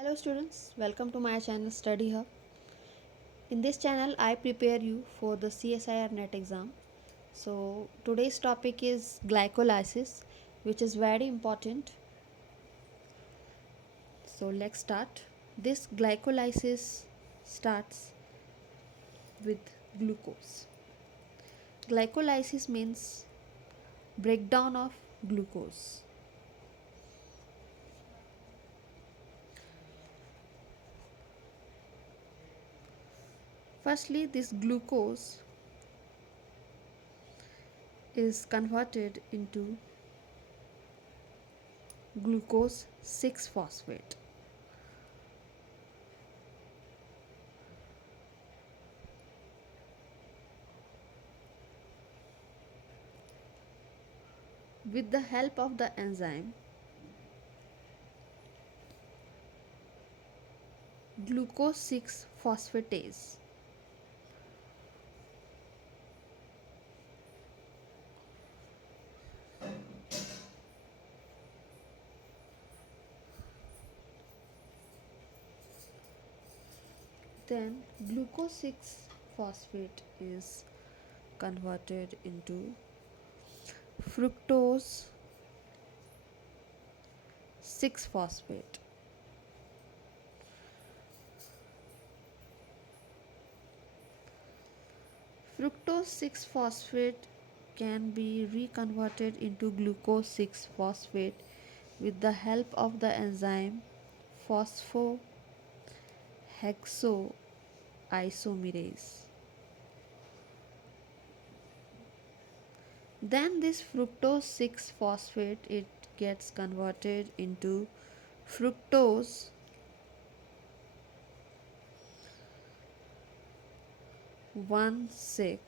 Hello students, welcome to my channel Study Hub. In this channel I prepare you for the CSIR-NET exam. So today's topic is glycolysis, which is very important. So let's start. This glycolysis starts with glucose. Glycolysis means breakdown of glucose. Firstly, this glucose is converted into glucose 6 phosphate. With the help of the enzyme, glucose 6 phosphatase then glucose 6 phosphate is converted into fructose 6 phosphate. Fructose 6 phosphate can be reconverted into glucose 6 phosphate with the help of the enzyme phosphohexoisomerase. Then this fructose 6 phosphate it gets converted into fructose 1,6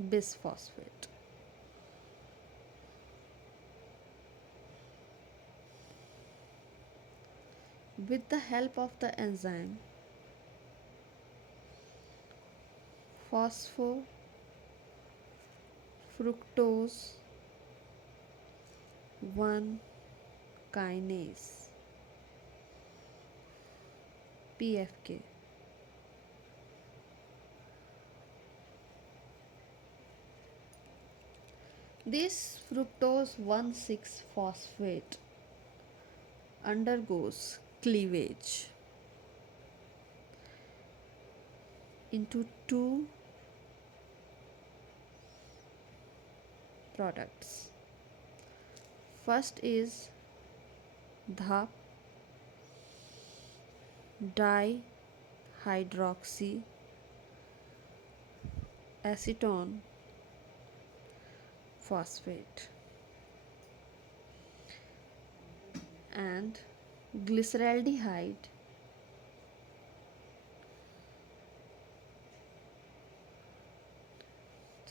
bisphosphate. With the help of the enzyme phosphofructose 1 kinase PFK. This fructose 1,6 phosphate undergoes cleavage into two products. First is the dihydroxy acetone phosphate and glyceraldehyde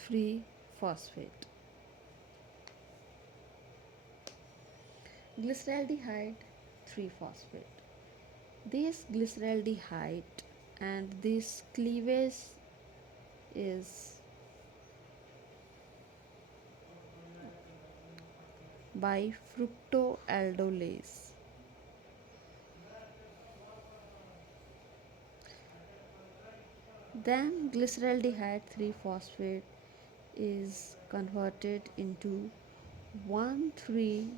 3 phosphate. Glyceraldehyde 3 phosphate. This glyceraldehyde and this cleavage is by fructoaldolase. Then glyceraldehyde 3 phosphate is converted into 1,3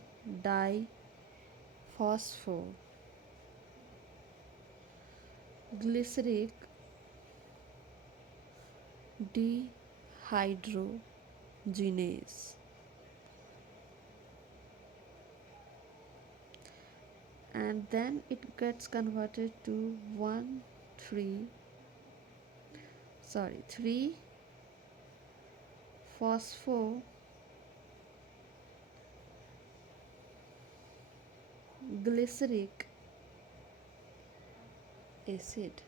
diphospho-glyceric dehydrogenase and then it gets converted to 3 phosphoglyceric acid.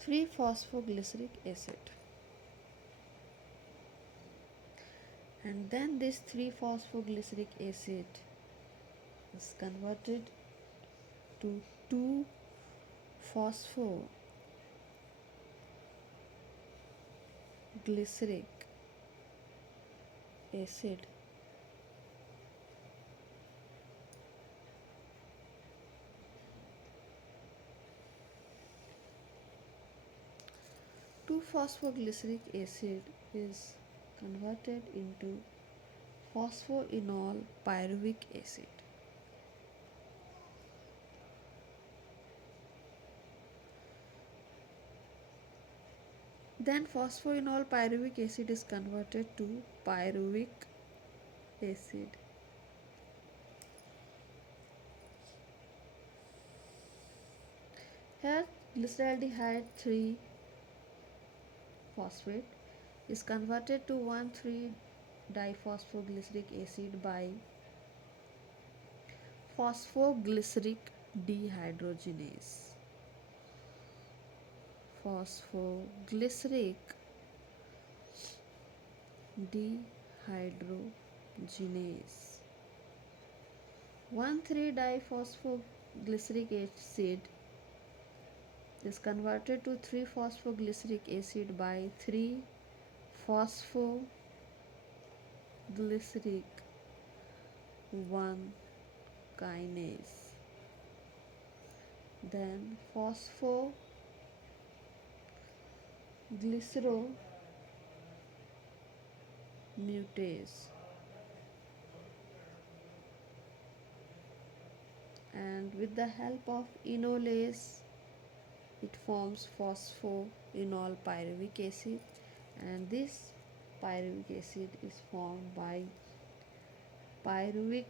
3 phosphoglyceric acid and then this 3 phosphoglyceric acid is converted to 2 phospho glyceric acid two phosphoglyceric acid is converted into phosphoenol pyruvic acid. Then phosphoenol pyruvic acid is converted to pyruvic acid. Here glyceraldehyde 3 phosphate is converted to 1,3-diphosphoglyceric acid by phosphoglyceric dehydrogenase. Phosphoglyceric dehydrogenase. 1,3-diphosphoglyceric acid is converted to 3-phosphoglyceric acid by 3-phosphoglyceric 1 kinase. Then phosphoglyceromutase, and with the help of enolase it forms phosphoenol pyruvic acid, and this pyruvic acid is formed by pyruvic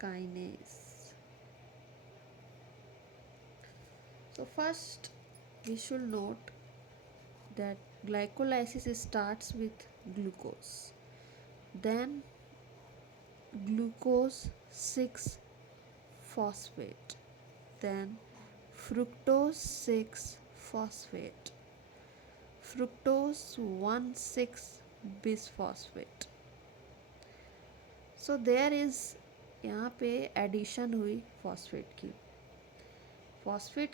kinase. So first we should note that glycolysis starts with glucose, then glucose 6 phosphate, then fructose 6 phosphate, fructose 1,6 bisphosphate. So there is यहाँ पे addition हुई phosphate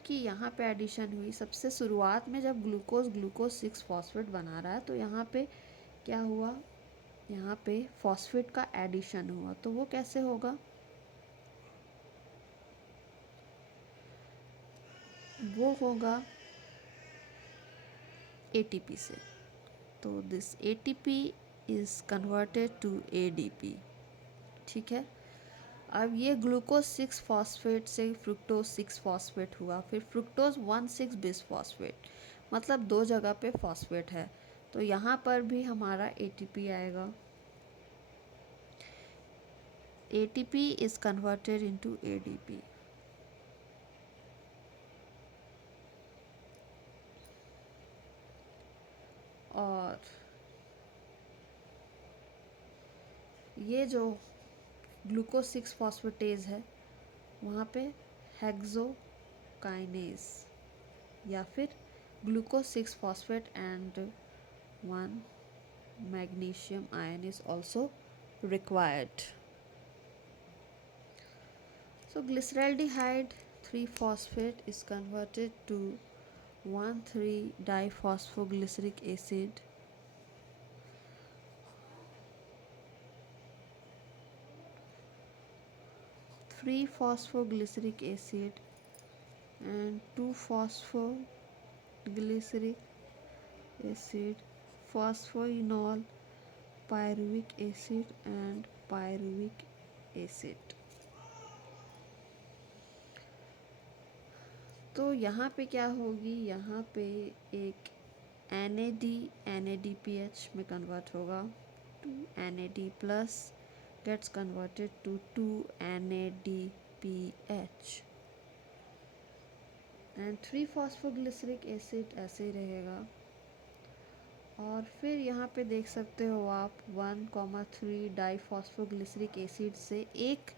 की यहाँ पे addition हुई। सबसे शुरुआत में जब ग्लूकोज 6 फॉस्फेट बना रहा है तो यहाँ पे क्या हुआ, यहाँ पे फॉस्फेट का एडिशन हुआ। तो वो कैसे होगा, वो होगा ATP से। तो दिस ATP इज कन्वर्टेड टू ADP। ठीक है, अब ये ग्लूकोज 6 फॉस्फेट से फ्रुक्टोज 6 फॉस्फेट हुआ, फिर फ्रुक्टोज 1,6 बिसफॉस्फेट, मतलब दो जगह पे फॉस्फेट है। तो यहाँ पर भी हमारा ATP आएगा। ATP इज कन्वर्टेड इनटू ADP। और ये जो ग्लूकोज 6 फॉस्फेटेज है वहाँ पे हेक्सोकाइनेज या फिर glucose 6 phosphate and 1 magnesium ion is also required. So glyceraldehyde 3 phosphate is converted to 1,3-diphosphoglyceric acid, 3-phosphoglyceric acid and 2-phosphoglyceric acid, phosphoenol pyruvic acid and pyruvic acid. तो यहाँ पे क्या होगी, यहाँ पे एक NADPH में कन्वर्ट होगा, 2NAD plus gets converted to 2NADPH and 3-phosphoglyceric acid ऐसे ही रहेगा। और फिर यहाँ पे देख सकते हो आप 1,3-डाइफॉस्फोग्लिसरिक एसिड से एक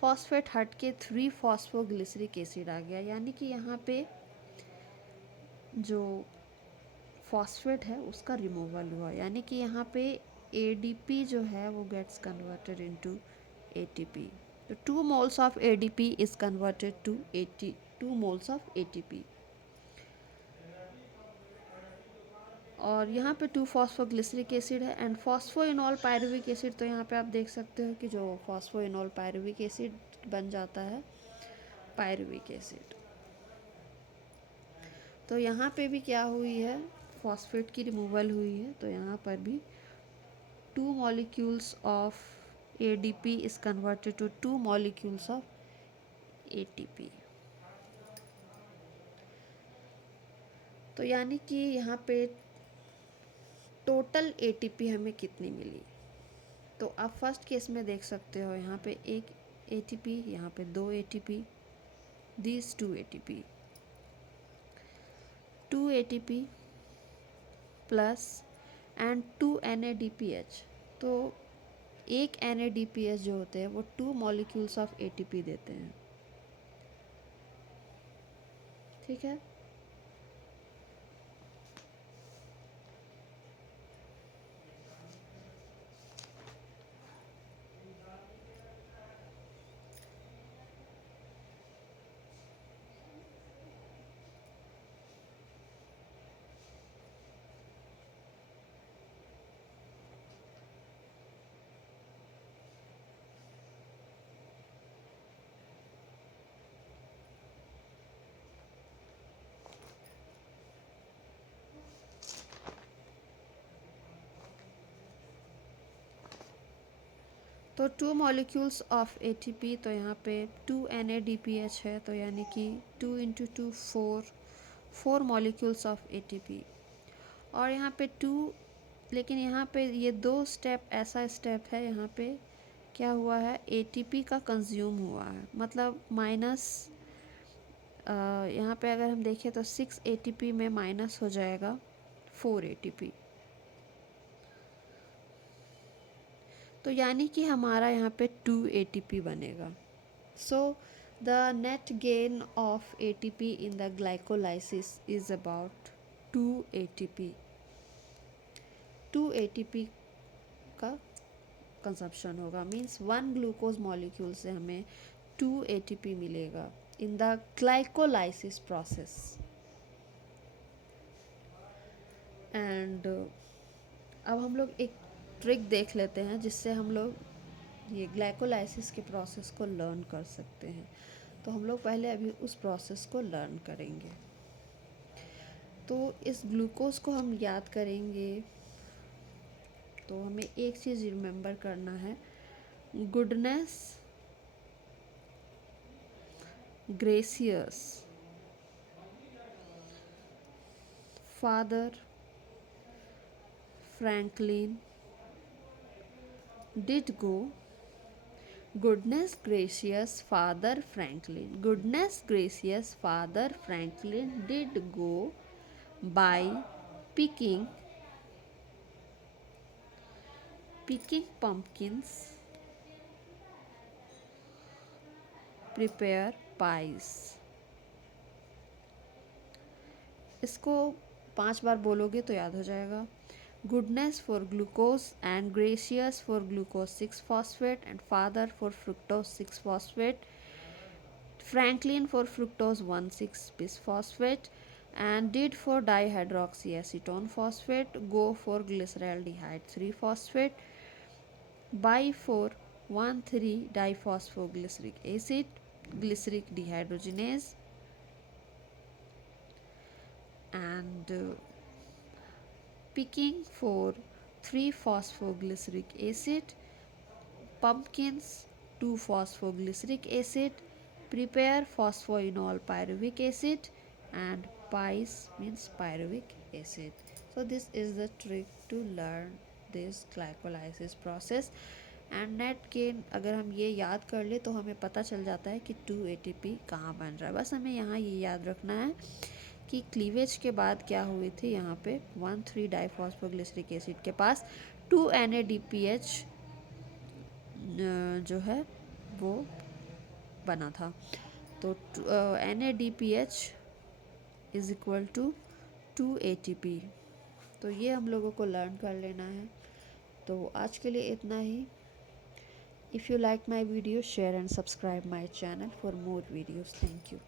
फॉस्फेट हट के 3-फॉस्फोग्लिसरिक एसिड आ गया, यानी कि यहाँ पे जो फॉस्फेट है उसका रिमूवल हुआ, यानी कि यहाँ पे ADP जो है वो गेट्स कन्वर्टेड इनटू ATP। तो 2 moles of ADP is converted to 2 moles of ATP। और यहाँ पे 2 फॉस्फोग्लिसरिक एसिड है एंड फॉस्फोइनॉल पायरुविक एसिड। तो यहाँ पे आप देख सकते हो कि जो फॉस्फोइनॉल पायरुविक एसिड बन जाता है पायरुविक एसिड। तो यहाँ पे भी क्या हुई है, फॉस्फेट की रिमूवल हुई है। तो यहाँ पर भी 2 molecules of ADP is converted to 2 molecules of ATP। तो यानी कि यहाँ पे टोटल ATP हमें कितनी मिली। तो आप फर्स्ट केस में देख सकते हो, यहाँ पे एक ATP, यहाँ पे 2 ATP, these 2 ATP, 2 ATP plus and 2 NADPH। तो एक NADPH जो होते हैं वो 2 molecules ऑफ ATP देते हैं। ठीक है। तो 2 molecules ऑफ ATP, तो यहाँ पे 2 NADPH है, तो यानी कि 2 इंटू 2 4 molecules ऑफ ATP। और यहाँ पे 2, लेकिन यहाँ पे ये 2 स्टेप ऐसा स्टेप है, यहाँ पे क्या हुआ है, ATP का कंज्यूम हुआ है। मतलब माइनस, यहाँ पे अगर हम देखें तो 6 ATP में माइनस हो जाएगा 4 ATP। तो यानी कि हमारा यहाँ पे 2 ATP बनेगा। So the net gain of ATP in the glycolysis is about 2 ATP। 2 ATP का कंजप्शन होगा, मीन्स 1 ग्लूकोज मॉलिक्यूल से हमें 2 ATP मिलेगा in the glycolysis process. And अब हम लोग एक ट्रिक देख लेते हैं जिससे हम लोग ये ग्लाइकोलाइसिस के प्रोसेस को लर्न कर सकते हैं। तो हम लोग पहले अभी उस प्रोसेस को लर्न करेंगे। तो इस ग्लूकोज को हम याद करेंगे, तो हमें एक चीज़ रिमेंबर करना है, goodness gracious father Franklin did go, goodness gracious father Franklin, goodness gracious father Franklin did go by picking pumpkins, prepare pies। इसको 5 बार बोलोगे तो याद हो जाएगा। Goodness for glucose and gracious for glucose 6-phosphate and father for fructose 6-phosphate, Franklin for fructose 1,6-bisphosphate and did for dihydroxyacetone phosphate, go for glyceraldehyde 3-phosphate, by for 1,3-diphosphoglyceric acid, glyceric dehydrogenase and picking for 3-phosphoglyceric acid, pumpkins 2-phosphoglyceric acid, prepare phosphoenol pyruvic acid and pies means pyruvic acid। So this is the trick to learn this glycolysis process and net gain। अगर हम ये याद कर ले तो हमें पता चल जाता है कि 2 ATP कहाँ बन रहा है। बस हमें यहाँ ये याद रखना है कि क्लीवेज के बाद क्या हुई थी, यहाँ पे 1,3-डाइफॉस्फोग्लिसरिक एसिड के पास 2 NADPH जो है वो बना था। तो NADPH is equal to 2 ATP। तो ये हम लोगों को लर्न कर लेना है। तो आज के लिए इतना ही। If you like my video, share and subscribe my channel for more videos. Thank you.